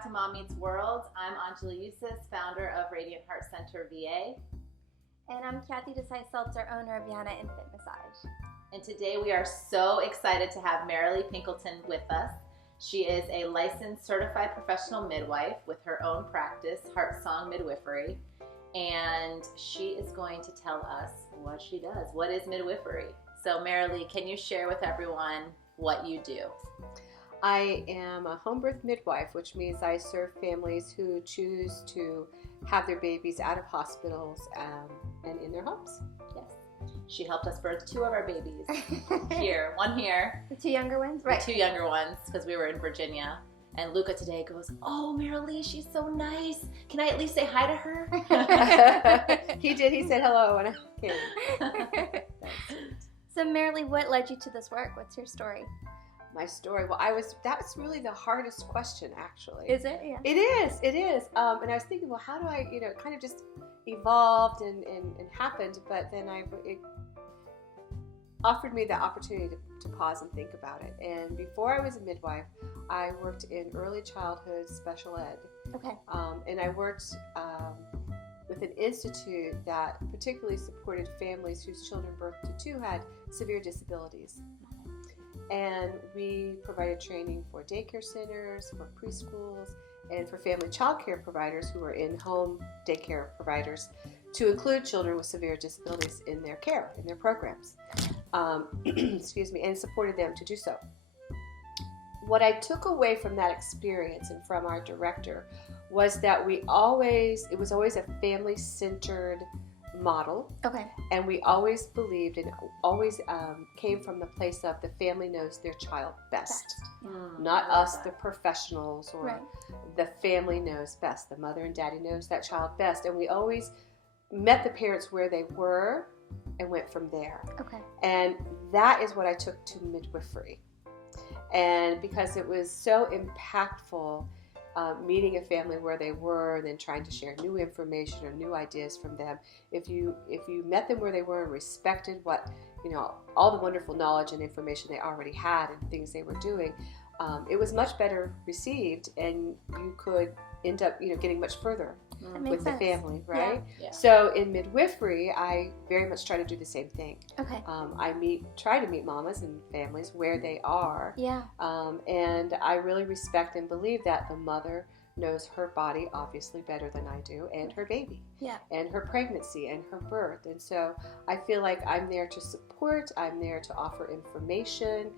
back to Mom Meets World. I'm Anjali Yusuf, founder of Radiant Heart Center VA. And I'm Kathy Desai-Seltzer, owner of Vyana Infant Massage. And today we are so excited to have Marilee Pinkleton with us. She is a licensed certified professional midwife with her own practice, Heartsong Midwifery. And she is going to tell us what she does. What is midwifery? So Marilee, can you share with everyone what you do? I am a home birth midwife, which means I serve families who choose to have their babies out of hospitals and in their homes. Yes. She helped us birth two of our babies here, one here. The two younger ones? Right. The two younger ones, because we were in Virginia. And Luca today goes, "Oh, Marilee, she's so nice. Can I at least say hi to her?" He did. He said hello when I came. That's sweet. So Marilee, what led you to this work? What's your story? My story. Well, that's really the hardest question, actually. Is it? Yeah. It is. And I was thinking, well, how do I, it kind of just evolved and happened, but then it offered me the opportunity to pause and think about it. And before I was a midwife, I worked in early childhood special ed. Okay. And I worked with an institute that particularly supported families whose children birthed to two had severe disabilities. And we provided training for daycare centers, for preschools, and for family child care providers who were in-home daycare providers to include children with severe disabilities in their care, in their programs. Excuse me, and supported them to do so. What I took away from that experience and from our director was that it was always a family-centered model. Okay. And we always believed and always came from the place of the family knows their child best. Not us, the professionals, or right. The family knows best. The mother and daddy knows that child best. And we always met the parents where they were and went from there. Okay. And that is what I took to midwifery. And because it was so impactful, meeting a family where they were and then trying to share new information or new ideas from them. If you met them where they were and respected what, all the wonderful knowledge and information they already had and things they were doing, it was much better received, and you could end up, getting much further with the family, right? Yeah. Yeah. So in midwifery, I very much try to do the same thing. Okay. I try to meet mamas and families where they are. Yeah. And I really respect and believe that the mother knows her body obviously better than I do, and her baby. Yeah. And her pregnancy and her birth. And so I feel like I'm there to support, I'm there to offer information,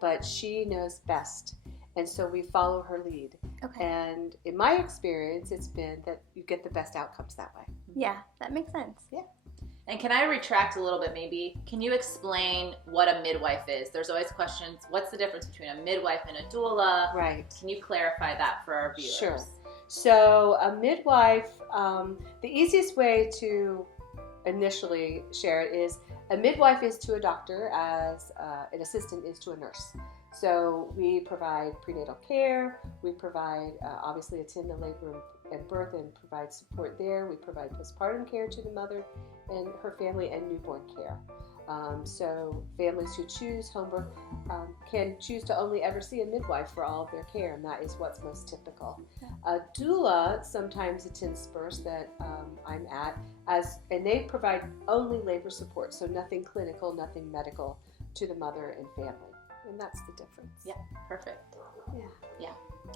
but she knows best. And so we follow her lead. Okay. And in my experience, it's been that you get the best outcomes that way. Yeah, that makes sense. Yeah. And can I retract a little bit maybe? Can you explain what a midwife is? There's always questions. What's the difference between a midwife and a doula? Right. Can you clarify that for our viewers? Sure. So a midwife, the easiest way to initially share it is a midwife is to a doctor as an assistant is to a nurse. So we provide prenatal care, we provide, obviously attend the labor and birth and provide support there. We provide postpartum care to the mother and her family and newborn care. So families who choose home birth can choose to only ever see a midwife for all of their care, and that is what's most typical. A doula sometimes attends births that I'm at, and they provide only labor support, so nothing clinical, nothing medical to the mother and family. And that's the difference. Yeah, perfect. Yeah.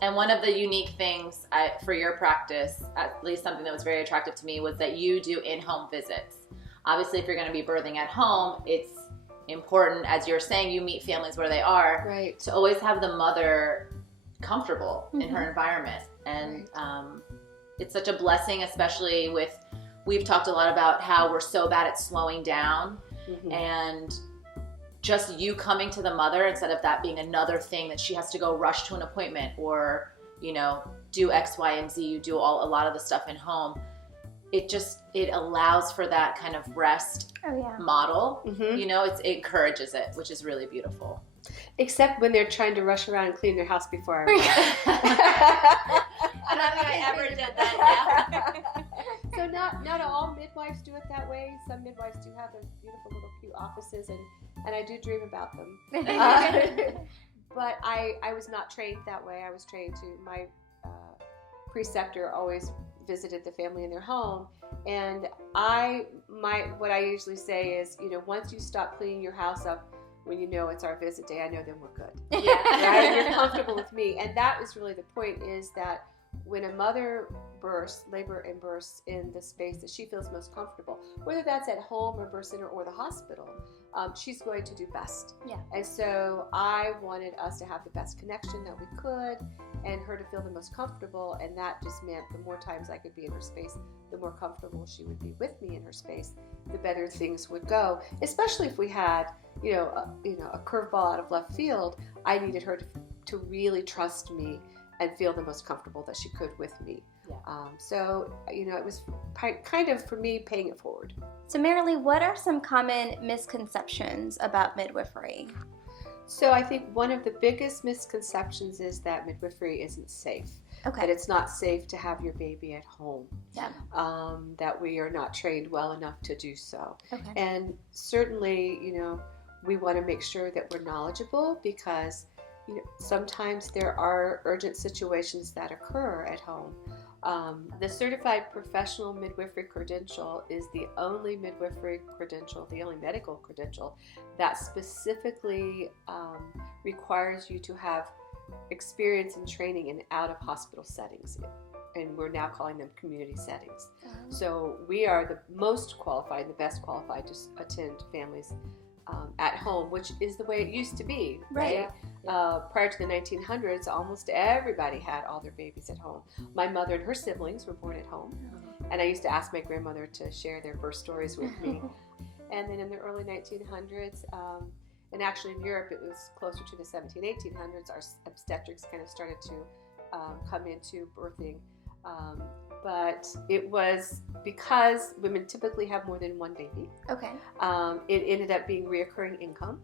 And one of the unique things for your practice, at least something that was very attractive to me, was that you do in-home visits. Obviously, if you're going to be birthing at home, it's important, as you're saying, you meet families where they are, right, to always have the mother comfortable in her environment. And it's such a blessing, especially we've talked a lot about how we're so bad at slowing down, and just you coming to the mother instead of that being another thing that she has to go rush to an appointment or, do X, Y, and Z. You do a lot of the stuff in home. It allows for that kind of rest model. It encourages it, which is really beautiful. Except when they're trying to rush around and clean their house before I I don't think I ever did that. So not all midwives do it that way. Some midwives do have those beautiful little cute offices, and I do dream about them. But I was not trained that way. I was trained to, my preceptor always visited the family in their home, and what I usually say is, once you stop cleaning your house up when you know it's our visit day, I know then we're good. Yeah. Right? You're comfortable with me. And that was really the point, is that when a mother births, labor and births in the space that she feels most comfortable, whether that's at home or birth center or the hospital, she's going to do best. Yeah. And so I wanted us to have the best connection that we could, and her to feel the most comfortable, and that just meant the more times I could be in her space, the more comfortable she would be with me in her space, the better things would go. Especially if we had, a curveball out of left field, I needed her to really trust me and feel the most comfortable that she could with me. Yeah. So it was kind of, for me, paying it forward. So Marilee, what are some common misconceptions about midwifery? So I think one of the biggest misconceptions is that midwifery isn't safe. Okay. That it's not safe to have your baby at home. Yeah. That we are not trained well enough to do so. Okay. And certainly, we want to make sure that we're knowledgeable, because sometimes there are urgent situations that occur at home. The Certified Professional Midwifery Credential is the only midwifery credential, the only medical credential that specifically requires you to have experience and training in out-of-hospital settings. And we're now calling them community settings. So we are the most qualified, the best qualified to attend families at home, which is the way it used to be, right? Prior to the 1900s, almost everybody had all their babies at home. My mother and her siblings were born at home, and I used to ask my grandmother to share their birth stories with me. And then in the early 1900s, and actually in Europe it was closer to the 1800s, our obstetrics kind of started to come into birthing. But it was because women typically have more than one baby. Okay. It ended up being reoccurring income,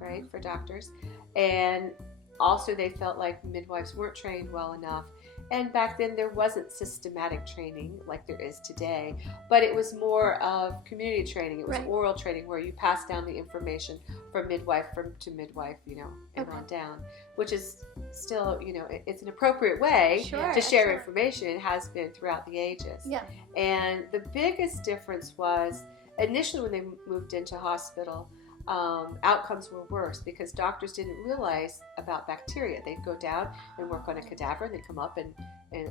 right, for doctors. And also they felt like midwives weren't trained well enough. And back then there wasn't systematic training like there is today, but it was more of community training. It was oral training, where you pass down the information from midwife to midwife, and on down, which is still, it's an appropriate way to share information. It has been throughout the ages. Yeah. And the biggest difference was, initially when they moved into hospital, outcomes were worse because doctors didn't realize about bacteria. They'd go down and work on a cadaver, and they'd come up and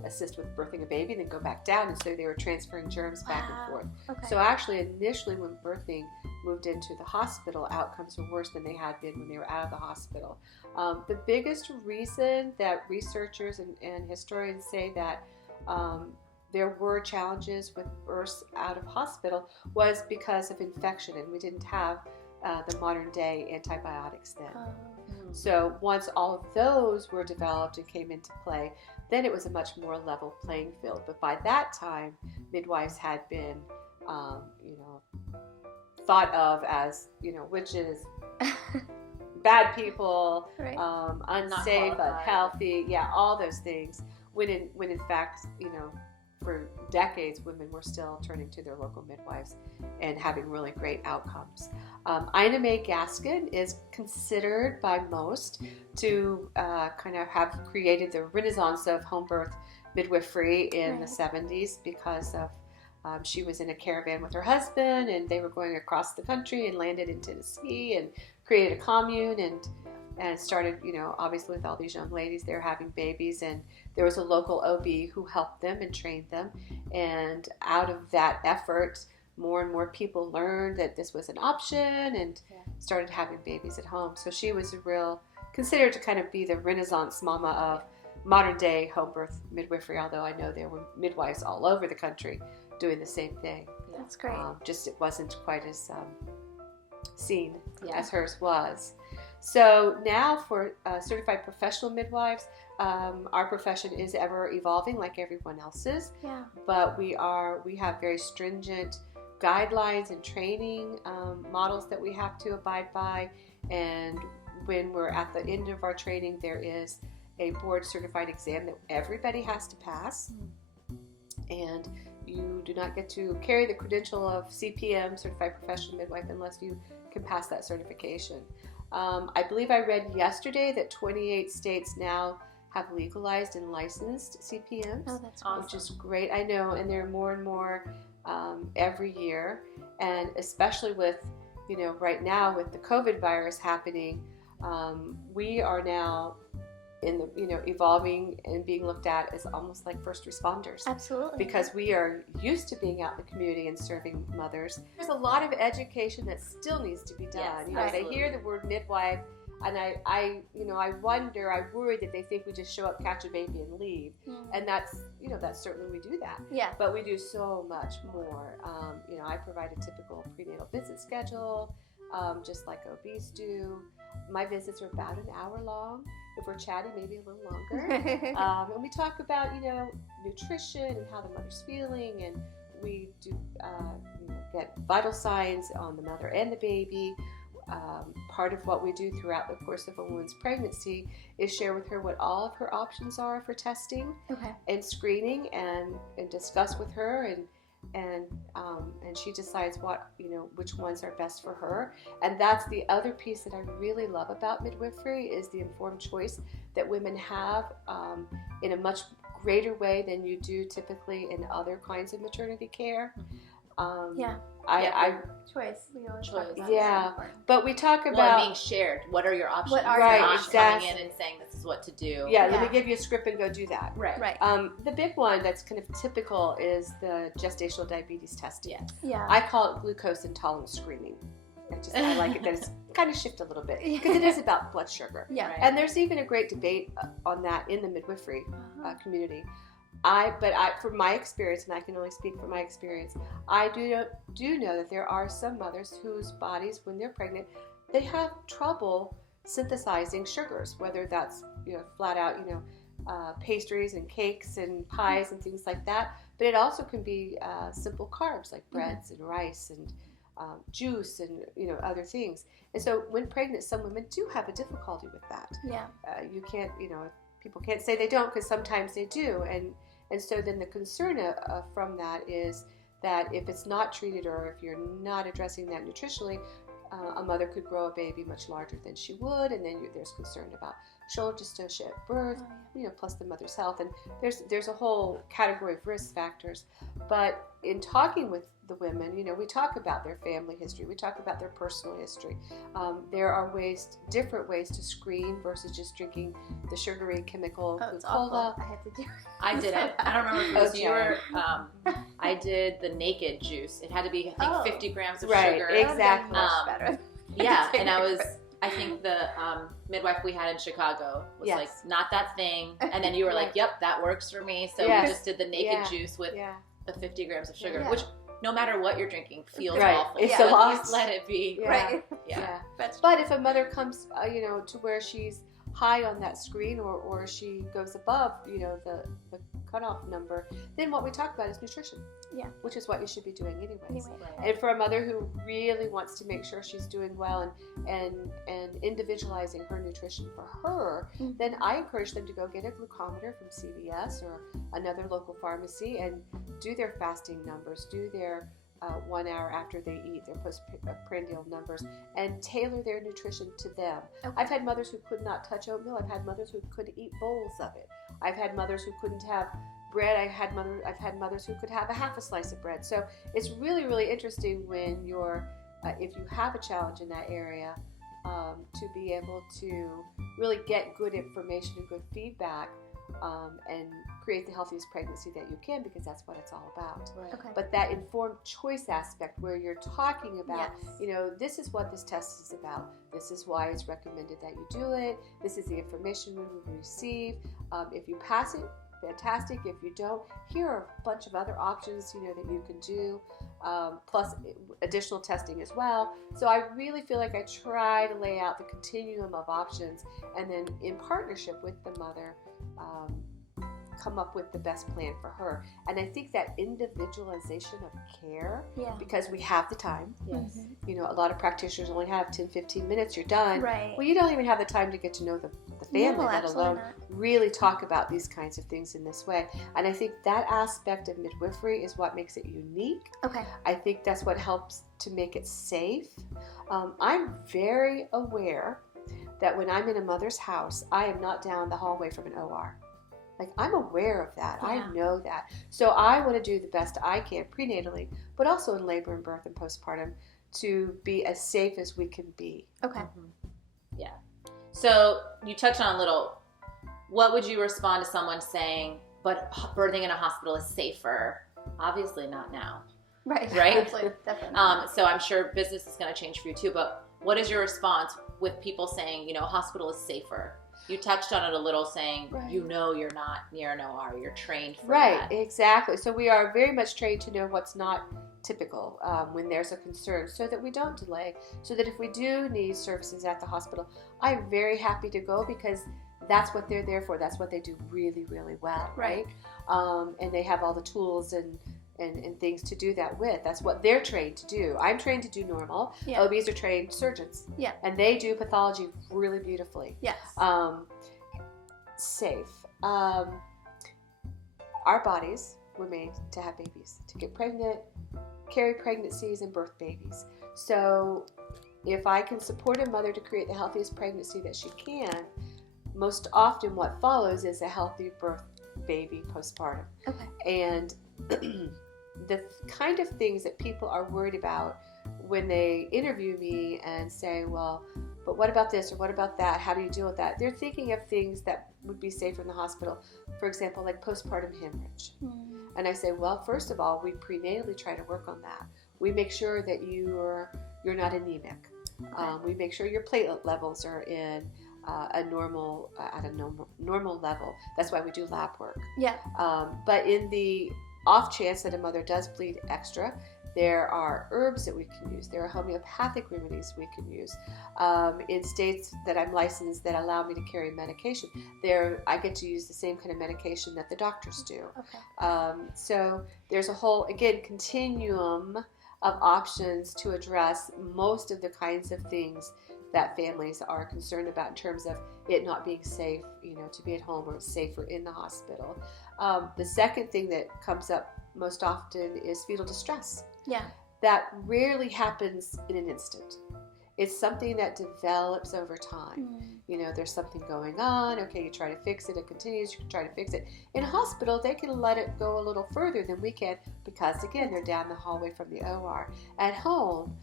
assist with birthing a baby, and then go back down, and so they were transferring germs back and forth. Okay. So actually, initially when birthing moved into the hospital, outcomes were worse than they had been when they were out of the hospital. The biggest reason that researchers and historians say that there were challenges with births out of hospital was because of infection, and we didn't have the modern day antibiotics then. So once all of those were developed and came into play, then it was a much more level playing field. But by that time, midwives had been, thought of as, witches, bad people, unsafe, unhealthy, all those things. When in fact, for decades, women were still turning to their local midwives and having really great outcomes. Ina May Gaskin is considered by most to kind of have created the renaissance of home birth midwifery in the 70s, because of she was in a caravan with her husband, and they were going across the country and landed in Tennessee and created a commune and started, obviously with all these young ladies, they were having babies, and there was a local OB who helped them and trained them. And out of that effort, more and more people learned that this was an option and started having babies at home. So she was considered to kind of be the Renaissance mama of modern day home birth midwifery, although I know there were midwives all over the country doing the same thing. That's great. Just it wasn't quite as seen as hers was. So now for certified professional midwives, our profession is ever evolving like everyone else's. Yeah. But we have very stringent guidelines and training models that we have to abide by. And when we're at the end of our training, there is a board certified exam that everybody has to pass. And you do not get to carry the credential of CPM, Certified Professional Midwife, unless you can pass that certification. I believe I read yesterday that 28 states now have legalized and licensed CPMs, Oh, that's awesome. which is great. I know, and there are more and more every year, and especially with, right now with the COVID virus happening, we are now in the, evolving and being looked at as almost like first responders. Absolutely. Because we are used to being out in the community and serving mothers. There's a lot of education that still needs to be done. Yes, They hear the word midwife, and I worry that they think we just show up, catch a baby, and leave. And that's certainly we do that. Yeah. But we do so much more. I provide a typical prenatal visit schedule, just like OBs do. My visits are about an hour long. If we're chatting, maybe a little longer. And we talk about, nutrition and how the mother's feeling, and we do get vital signs on the mother and the baby. Part of what we do throughout the course of a woman's pregnancy is share with her what all of her options are for testing and screening, and discuss with her, and she decides which ones are best for her. And that's the other piece that I really love about midwifery, is the informed choice that women have in a much greater way than you do typically in other kinds of maternity care. Choice. We always Choice. talk about Yeah. that. But we talk Well, about being shared. What are your options? What are You're your not options? coming in and saying this is what to do. let me give you a script and go do that. Right. The big one that's kind of typical is the gestational diabetes testing. Yes. Yeah. I call it glucose intolerance screening. I like it that it's kind of shift a little bit, because it is about blood sugar. Yeah. Right. And there's even a great debate on that in the midwifery community. From my experience, and I can only speak from my experience, I do know that there are some mothers whose bodies, when they're pregnant, they have trouble synthesizing sugars, whether that's flat out pastries and cakes and pies and things like that. But it also can be simple carbs like breads and rice and juice and other things. And so when pregnant, some women do have a difficulty with that. Yeah. You can't, people can't say they don't, because sometimes they do. And so then the concern from that is that if it's not treated, or if you're not addressing that nutritionally, a mother could grow a baby much larger than she would, and then there's concern about shoulder dystocia at birth, plus the mother's health, and there's a whole category of risk factors. But in talking with the women, we talk about their family history, we talk about their personal history. There are different ways to screen versus just drinking the sugary chemical It's cola. awful. I had to do it. I did it. I don't remember if it was you or I did the naked juice. It had to be, I think, 50 grams of sugar. Exactly. Much better. Yeah, and I think the midwife we had in Chicago was like, not that thing. And then you were like, yep, that works for me. So we just did the naked juice with the 50 grams of sugar, which no matter what you're drinking feels awful. It's so a lot. Just let it be. Right. Yeah. But if a mother comes, to where she's high on that screen, or she goes above, the cutoff number, then what we talk about is nutrition. Yeah. Which is what you should be doing anyways. Right. And for a mother who really wants to make sure she's doing well and individualizing her nutrition for her, then I encourage them to go get a glucometer from CVS or another local pharmacy and do their fasting numbers, do their 1 hour after they eat, their postprandial numbers, and tailor their nutrition to them. Okay. I've had mothers who could not touch oatmeal. I've had mothers who couldn't eat bowls of it. I've had mothers who couldn't have bread. I've had mothers who could have a half a slice of bread. So it's really, really interesting when you're, if you have a challenge in that area, to be able to really get good information and good feedback, and create the healthiest pregnancy that you can, because that's what it's all about. Right. Okay. But that informed choice aspect, where you're talking about, this is what this test is about. This is why it's recommended that you do it. This is the information we will receive. If you pass it, fantastic. If you don't, here are a bunch of other options, that you can do, plus additional testing as well. So I really feel like I try to lay out the continuum of options, and then in partnership with the mother, come up with the best plan for her. And I think that individualization of care, because we have the time. Yes. A lot of practitioners only have 10-15 minutes, you're done. Right. Well, you don't even have the time to get to know the family, let alone not. really talk about these kinds of things in this way. And I think that aspect of midwifery is what makes it unique. Okay. I think that's what helps to make it safe. I'm very aware that when I'm in a mother's house, I am not down the hallway from an OR. Like, I'm aware of that. Yeah. I know that. So I want to do the best I can prenatally, but also in labor and birth and postpartum, to be as safe as we can be. Okay. Yeah. So you touched on a little, what would you respond to someone saying, but birthing in a hospital is safer? Obviously not now. Right. Right? Definitely. So I'm sure business is going to change for you too, but what is your response with people saying, you know, hospital is safer? You touched on it a little, saying, you know, you're not near an OR. You're trained for that. Right, exactly. So we are very much trained to know what's not typical when there's a concern, so that we don't delay, so that if we do need services at the hospital, I'm very happy to go, because that's what they're there for. That's what they do really, really well, right? And they have all the tools and things to do that with. That's what they're trained to do. I'm trained to do normal. Yeah. OBs are trained surgeons. Yeah. And they do pathology really beautifully. Yes. Safe. Our bodies were made to have babies, to get pregnant, carry pregnancies, and birth babies. So if I can support a mother to create the healthiest pregnancy that she can, most often what follows is a healthy birth baby postpartum. Okay. And the kind of things that people are worried about when they interview me and say, well, but what about this or what about that? How do you deal with that? They're thinking of things that would be safer in the hospital. For example, like postpartum hemorrhage. And I say, well, first of all, we prenatally try to work on that. We make sure that you're not anemic. We make sure your platelet levels are in at a normal level. That's why we do lab work. Yeah. But in the off chance that a mother does bleed extra, there are herbs that we can use. There are homeopathic remedies we can use. In states that I'm licensed that allow me to carry medication, I get to use the same kind of medication that the doctors do. Okay. So there's a whole, again, continuum of options to address most of the kinds of things that families are concerned about in terms of it not being safe, to be at home, or safer in the hospital. The second thing that comes up most often is fetal distress. Yeah. That rarely happens in an instant. It's something that develops over time. There's something going on. Okay, you try to fix it. It continues. You try to fix it. In a hospital, they can let it go a little further than we can because, again, they're down the hallway from the OR. At home,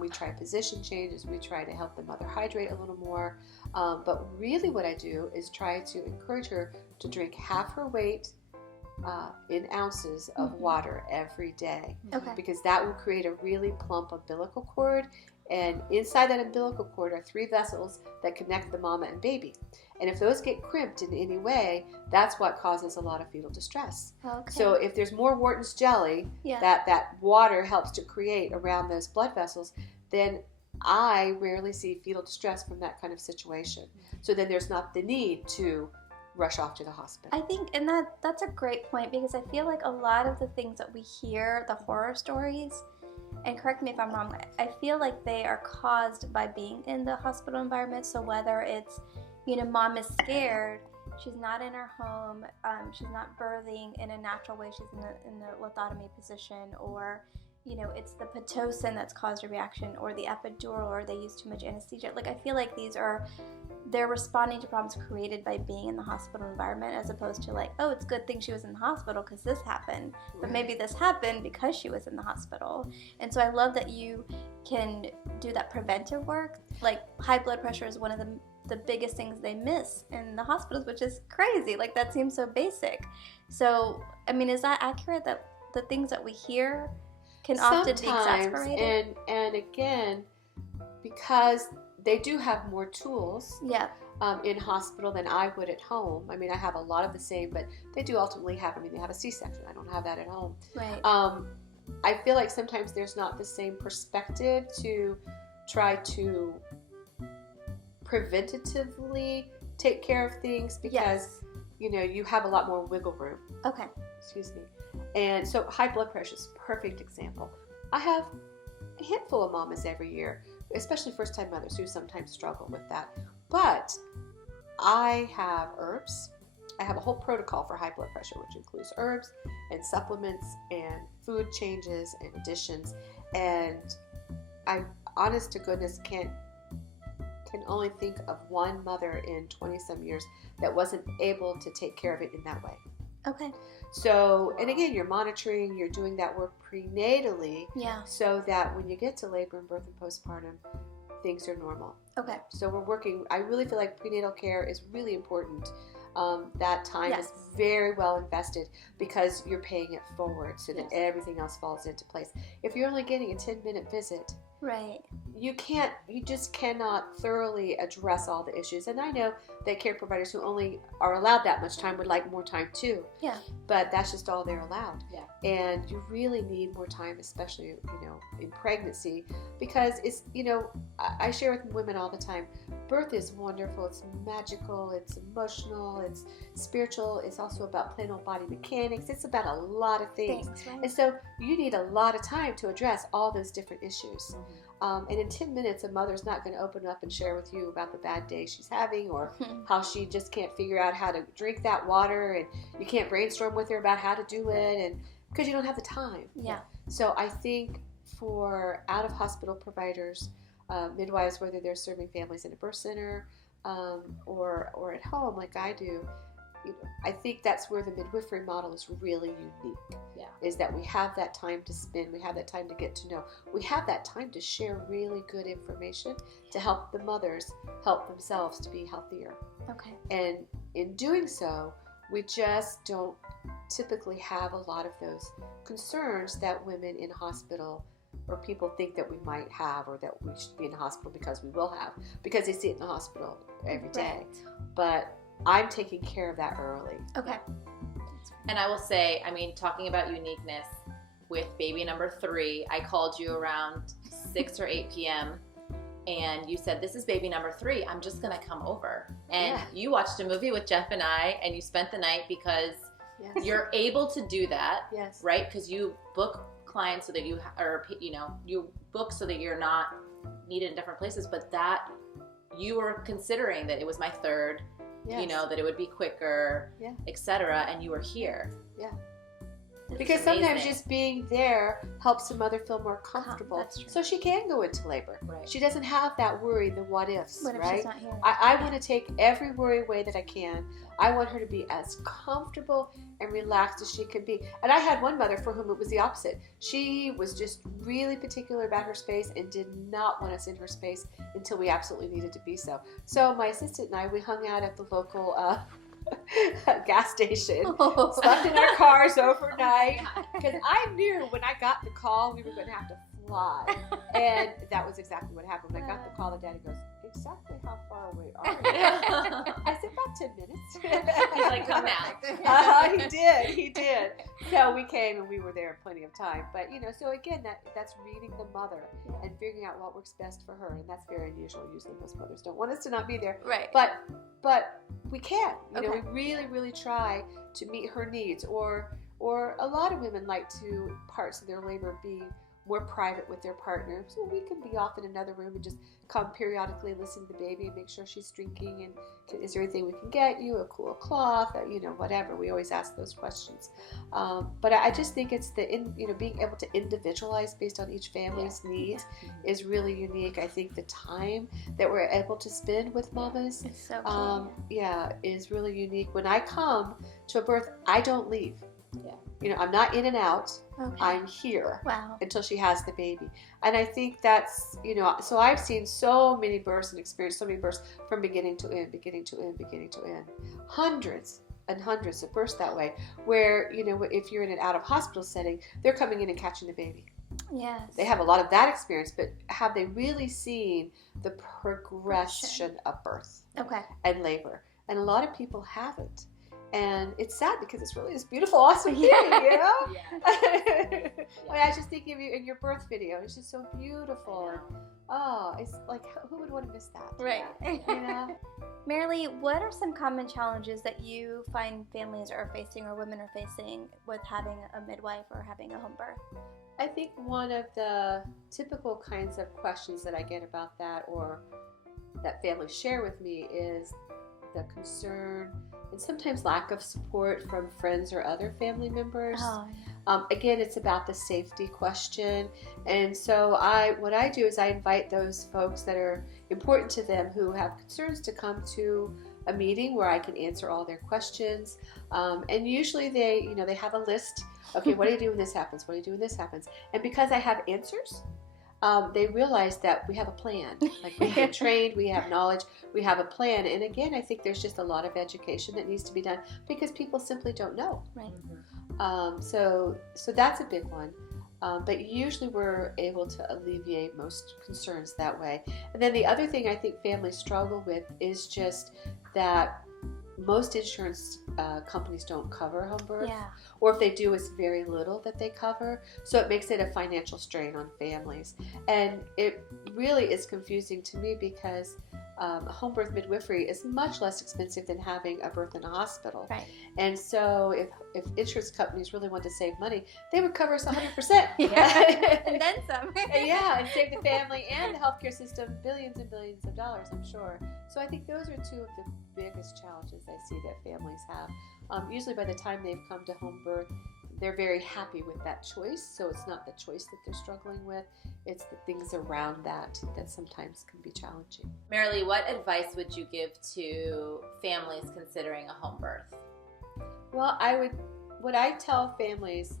we try position changes. We try to help the mother hydrate a little more. But really what I do is try to encourage her to drink half her weight in ounces of water every day. Okay. Because that will create a really plump umbilical cord. And inside that umbilical cord are 3 vessels that connect the mama and baby. And if those get crimped in any way, that's what causes a lot of fetal distress. Okay. So if there's more Wharton's jelly that water helps to create around those blood vessels, then I rarely see fetal distress from that kind of situation. So then there's not the need to rush off to the hospital. I think, and that's a great point, because I feel like a lot of the things that we hear, the horror stories, and correct me if I'm wrong, I feel like they are caused by being in the hospital environment. So whether it's, mom is scared, she's not in her home, she's not birthing in a natural way, she's in the lithotomy position, or, it's the Pitocin that's caused a reaction, or the epidural, or they use too much anesthesia. Like, I feel like they're responding to problems created by being in the hospital environment, as opposed to like, oh, it's a good thing she was in the hospital because this happened. But maybe this happened because she was in the hospital. And so I love that you can do that preventive work. Like, high blood pressure is one of the biggest things they miss in the hospitals, which is crazy. Like, that seems so basic. So, I mean, is that accurate, that the things that we hear can often be exasperated? And again, because they do have more tools in hospital than I would at home. I mean, I have a lot of the same, but they do ultimately have, they have a C-section. I don't have that at home. Right. I feel like sometimes there's not the same perspective to try to preventatively take care of things, because, you have a lot more wiggle room. Okay. Excuse me. And so high blood pressure is a perfect example. I have a handful of mamas every year, especially first-time mothers who sometimes struggle with that. But I have herbs. I have a whole protocol for high blood pressure, which includes herbs and supplements and food changes and additions. And I, honest to goodness, can't can only think of one mother in 20-some years that wasn't able to take care of it in that way. Okay. So, and again, you're monitoring, you're doing that work prenatally, so that when you get to labor and birth and postpartum, things are normal. Okay. So we're working, I really feel like prenatal care is really important. That time is very well invested because you're paying it forward so that everything else falls into place. If you're only getting a 10-minute visit, right, you just cannot thoroughly address all the issues. And I know that care providers who only are allowed that much time would like more time too. Yeah. But that's just all they're allowed. Yeah. And you really need more time, especially, in pregnancy, because it's, I share with women all the time, birth is wonderful, it's magical, it's emotional, it's spiritual, it's also about plain old body mechanics, it's about a lot of things. Right. And so you need a lot of time to address all those different issues. And in 10 minutes, a mother's not going to open up and share with you about the bad day she's having or how she just can't figure out how to drink that water, and you can't brainstorm with her about how to do it, and because you don't have the time. Yeah. So I think for out-of-hospital providers, midwives, whether they're serving families in a birth center or at home like I do, I think that's where the midwifery model is really unique. Yeah. Is that we have that time to spend, we have that time to get to know, we have that time to share really good information to help the mothers help themselves to be healthier. Okay. And in doing so, we just don't typically have a lot of those concerns that women in hospital or people think that we might have, or that we should be in the hospital because we will have, because they see it in the hospital every day. Right. But I'm taking care of that early. Okay. And I will say, talking about uniqueness, with baby number 3, I called you around 6 or 8 p.m. and you said, this is baby number 3, I'm just going to come over. And you watched a movie with Jeff and I, and you spent the night because you're able to do that, right? Because you book clients so that you book so that you're not needed in different places, but that you were considering that it was my 3rd, that it would be quicker, etc., and you were here. Yeah. Because sometimes just being there helps the mother feel more comfortable, so she can go into labor. Right. She doesn't have that worry, the what ifs, What if right? she's not here? I want to take every worry away that I can. I want her to be as comfortable and relaxed as she can be. And I had one mother for whom it was the opposite. She was just really particular about her space and did not want us in her space until we absolutely needed to be so. So my assistant and I, we hung out at the local gas station, slept in our cars overnight, because I knew when I got the call we were going to have to fly, and that was exactly what happened. When I got the call, the daddy goes, exactly how far away are you? I said, about 10 minutes. He's like, come out. He did. So we came and we were there in plenty of time. But, so again, that's reading the mother and figuring out what works best for her. And that's very unusual. Usually most mothers don't want us to not be there. Right. But we can. We really, really try to meet her needs. Or a lot of women like to parts of their labor be more private with their partner, so we can be off in another room and just come periodically and listen to the baby and make sure she's drinking, and is there anything we can get you, a cool cloth, whatever. We always ask those questions. But I just think it's being able to individualize based on each family's needs is really unique. I think the time that we're able to spend with mamas is really unique. When I come to a birth, I don't leave. I'm not in and out. Okay. I'm here until she has the baby. And I think that's, so I've seen so many births and experienced so many births from beginning to end. Hundreds and hundreds of births that way, where, if you're in an out-of-hospital setting, they're coming in and catching the baby. Yes. They have a lot of that experience, but have they really seen the progression of birth and labor? And a lot of people haven't. And it's sad because it's really this beautiful, awesome thing, I was just thinking of you in your birth video. It's just so beautiful. It's like, who would want to miss that? Right. Marilee, what are some common challenges that you find families are facing or women are facing with having a midwife or having a home birth? I think one of the typical kinds of questions that I get about that, or that families share with me, is the concern and sometimes lack of support from friends or other family members. Again, it's about the safety question. And so what I do is I invite those folks that are important to them who have concerns to come to a meeting where I can answer all their questions. And usually they have a list. Okay, what do you do when this happens? What do you do when this happens? And because I have answers, they realize that we have a plan. Like, we have trained, we have knowledge, we have a plan. And again, I think there's just a lot of education that needs to be done because people simply don't know. Right. So that's a big one. But usually we're able to alleviate most concerns that way. And then the other thing I think families struggle with is just that most insurance companies don't cover home birth. Yeah. Or if they do, it's very little that they cover. So it makes it a financial strain on families. And it really is confusing to me because home birth midwifery is much less expensive than having a birth in a hospital. Right. And so if insurance companies really want to save money, they would cover us 100%. Yeah. And then some. Yeah, and save the family and the healthcare system billions and billions of dollars, I'm sure. So I think those are two of the biggest challenges I see that families have. Usually by the time they've come to home birth, they're very happy with that choice. So it's not the choice that they're struggling with, it's the things around that sometimes can be challenging. Marilee, what advice would you give to families considering a home birth? Well, what I tell families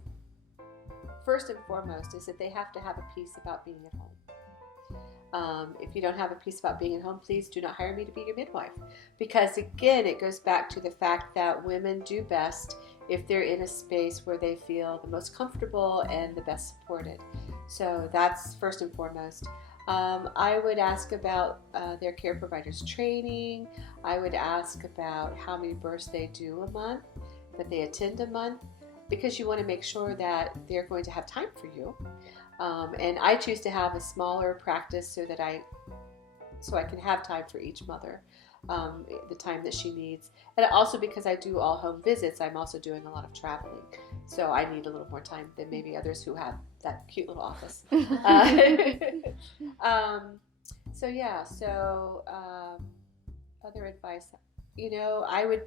first and foremost is that they have to have a piece about being at home. If you don't have a piece about being at home, please do not hire me to be your midwife. Because again, it goes back to the fact that women do best if they're in a space where they feel the most comfortable and the best supported. So that's first and foremost. I would ask about their care providers' training. I would ask about how many births they do a month, that they attend a month, because you want to make sure that they're going to have time for you. And I choose to have a smaller practice so I can have time for each mother, the time that she needs. And also because I do all home visits, I'm also doing a lot of traveling. So I need a little more time than maybe others who have that cute little office. Other advice, I would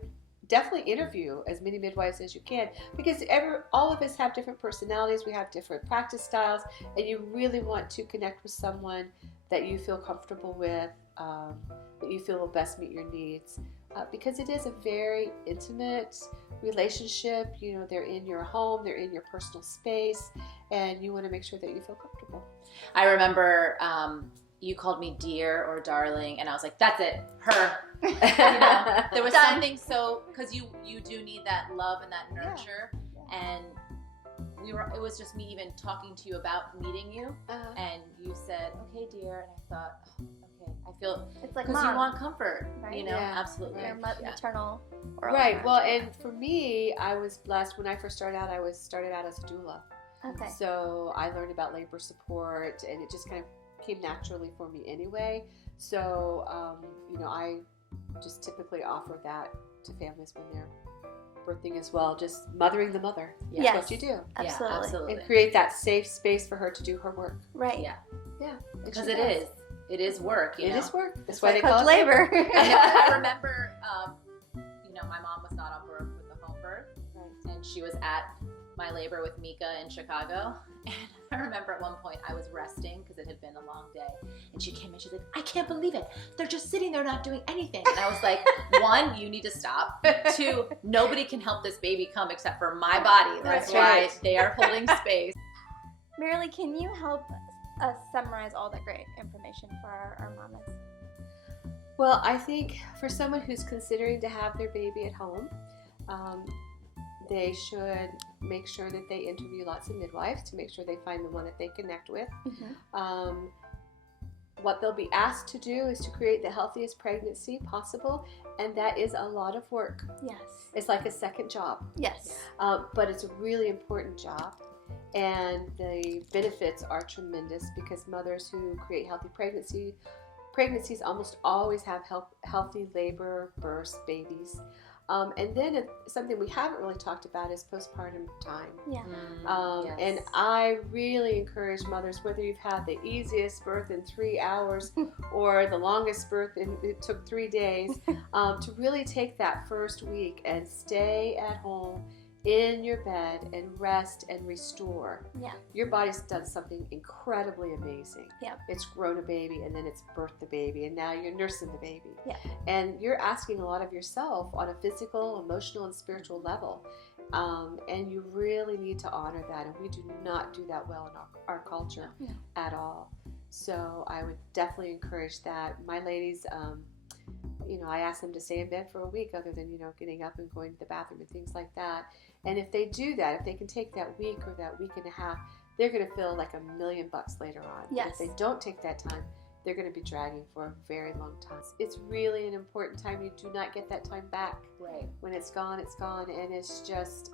definitely interview as many midwives as you can, because all of us have different personalities, we have different practice styles, and you really want to connect with someone that you feel comfortable with, that you feel will best meet your needs, because it is a very intimate relationship. They're in your home, they're in your personal space, and you want to make sure that you feel comfortable. I remember you called me dear or darling, and I was like, that's it, her. There was something because you do need that love and that nurture. Yeah. And it was just me even talking to you about meeting you, and you said, okay, dear, and I thought, okay, I feel it's like because you want comfort, right? Absolutely. Your maternal. Right. Well, and for me, I was blessed when I first started out. I started out as a doula. Okay. So I learned about labor support, and it just kind of came naturally for me anyway. So I just typically offer that to families when they're birthing as well, just mothering the mother. Yes. That's what you do. Absolutely. Yeah, absolutely. And create that safe space for her to do her work. Right. Yeah. Because it is work. It is work. That's why they call it labor. I remember, my mom was not on board with the home birth, right, and she was at my labor with Mika in Chicago. And I remember at one point I was resting because it had been a long day, and she came in, she's like, I can't believe it, they're just sitting there not doing anything. And I was like, one, you need to stop. Two, nobody can help this baby come except for my body. That's why they are holding space. Marilee, can you help us summarize all that great information for our mamas? Well, I think for someone who's considering to have their baby at home, they should make sure that they interview lots of midwives to make sure they find the one that they connect with. Mm-hmm. What they'll be asked to do is to create the healthiest pregnancy possible, and that is a lot of work. Yes. It's like a second job. Yes. But it's a really important job, and the benefits are tremendous because mothers who create healthy pregnancies almost always have healthy labor, births, babies. And then something we haven't really talked about is postpartum time. Yeah. Yes. And I really encourage mothers, whether you've had the easiest birth in 3 hours or the longest birth and it took 3 days, to really take that first week and stay at home in your bed and rest and restore. Yeah. Your body's done something incredibly amazing. Yeah. It's grown a baby, and then it's birthed the baby, and now you're nursing the baby. Yeah. And you're asking a lot of yourself on a physical, emotional, and spiritual level. And you really need to honor that, and we do not do that well in our culture at all. So I would definitely encourage that. My ladies, I ask them to stay in bed for a week, other than, getting up and going to the bathroom and things like that. And if they do that, if they can take that week or that week and a half, they're going to feel like $1 million later on. Yes. But if they don't take that time, they're going to be dragging for a very long time. It's really an important time. You do not get that time back. Right. When it's gone, it's gone. And it's just,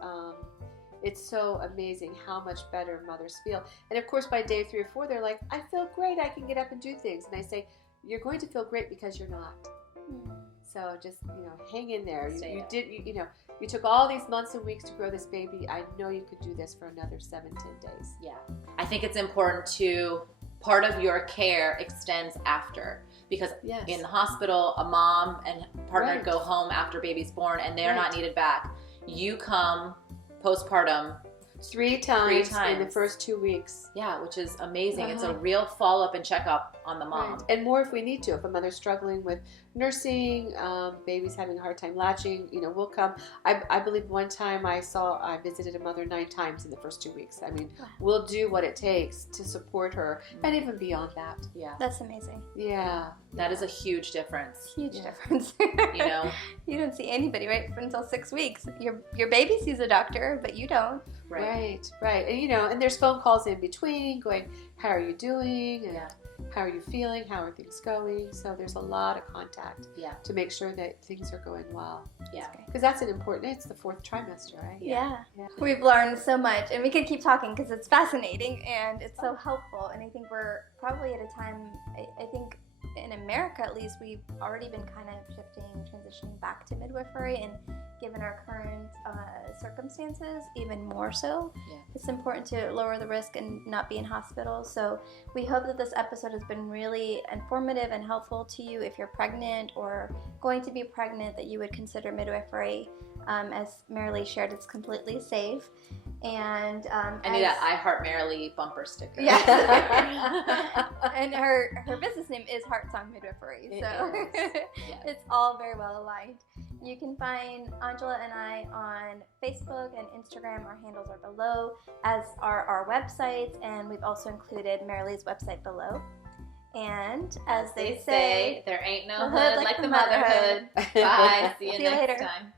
it's so amazing how much better mothers feel. And of course, by day 3 or 4, they're like, I feel great. I can get up and do things. And I say, you're going to feel great because you're not. So just, hang in there. You took all these months and weeks to grow this baby. I know you could do this for another 7-10 days. Yeah. I think it's important to, part of your care extends after, because in the hospital, a mom and partner go home after baby's born and they're not needed back. You come postpartum 3 times in the first 2 weeks. Yeah, which is amazing. It's a real follow-up and checkup on the mom. Right. And more if we need to. If a mother's struggling with nursing, baby's having a hard time latching, we'll come. I believe one time I visited a mother 9 times in the first 2 weeks. I mean, we'll do what it takes to support her, and even beyond that. Yeah. That's amazing. Yeah. That is a huge difference. Huge difference. You don't see anybody, right, until 6 weeks. Your baby sees a doctor, but you don't. Right. And, and there's phone calls in between going, how are you doing? And how are you feeling? How are things going? So there's a lot of contact to make sure that things are going well. Yeah. Because that's it's the 4th trimester, right? Yeah. We've learned so much, and we could keep talking because it's fascinating and it's so helpful. And I think we're probably at a time, I think in America at least, we've already been kind of transitioning back to midwifery, and given our current circumstances, even more so. Yeah. It's important to lower the risk and not be in hospitals. So we hope that this episode has been really informative and helpful to you if you're pregnant or going to be pregnant, that you would consider midwifery. As Marilee shared, it's completely safe. And I need that I Heart Marilee bumper sticker. Yes. And her business name is Heartsong Midwifery. So it's all very well aligned. You can find Angela and I on Facebook and Instagram. Our handles are below, as are our websites, and we've also included Marilee's website below. And as they say, there ain't no hood like the motherhood. Bye. See you next time.